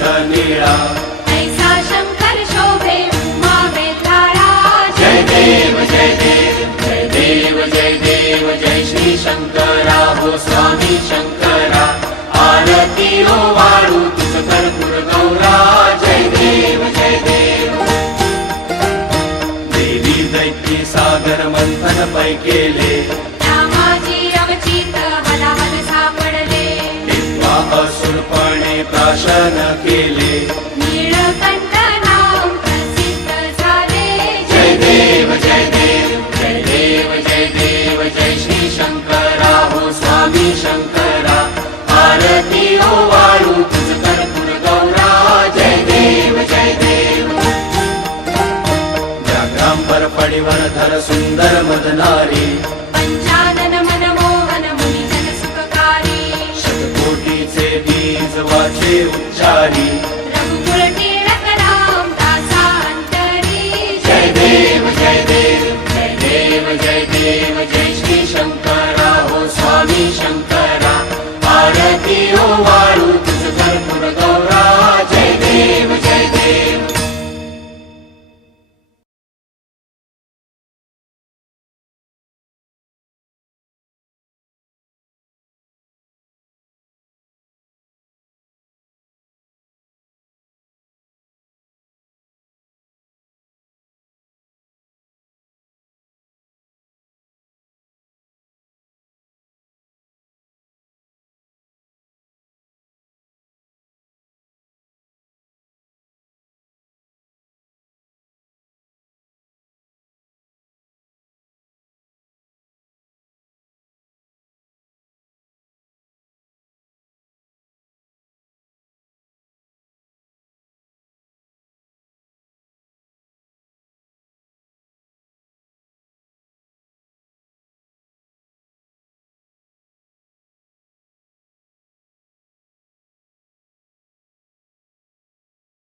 कंठ निळा ऐसा शंकर शोभे उमावेताळा जय देव जय देव जय देव जय देव जय श्री शंकरा हो स्वामी शंकरा आरती ओ वाळू तुझ कर्पूर गौरा जय देव जय देव देवी दैत्य सागर मंथन पै केले रामाजी अवचित हलाहल सापडले टिप्पा असुरपणे प्राशन केले नीळकंठ नाव प्रसिद्ध झाले जय देव जय देव जय देव जय देव जय श्री शंकरा हो स्वामी शंकरा आरती ओ वाळू तुझ कर्पूर गौरा जय देव जय देव व्याघ्रांबर पडिवर धर सुंदर मदनारी पंचानन मनमोहन मुनिजन सुखकारी शतकोटीचे बीज वाचे उच्चारी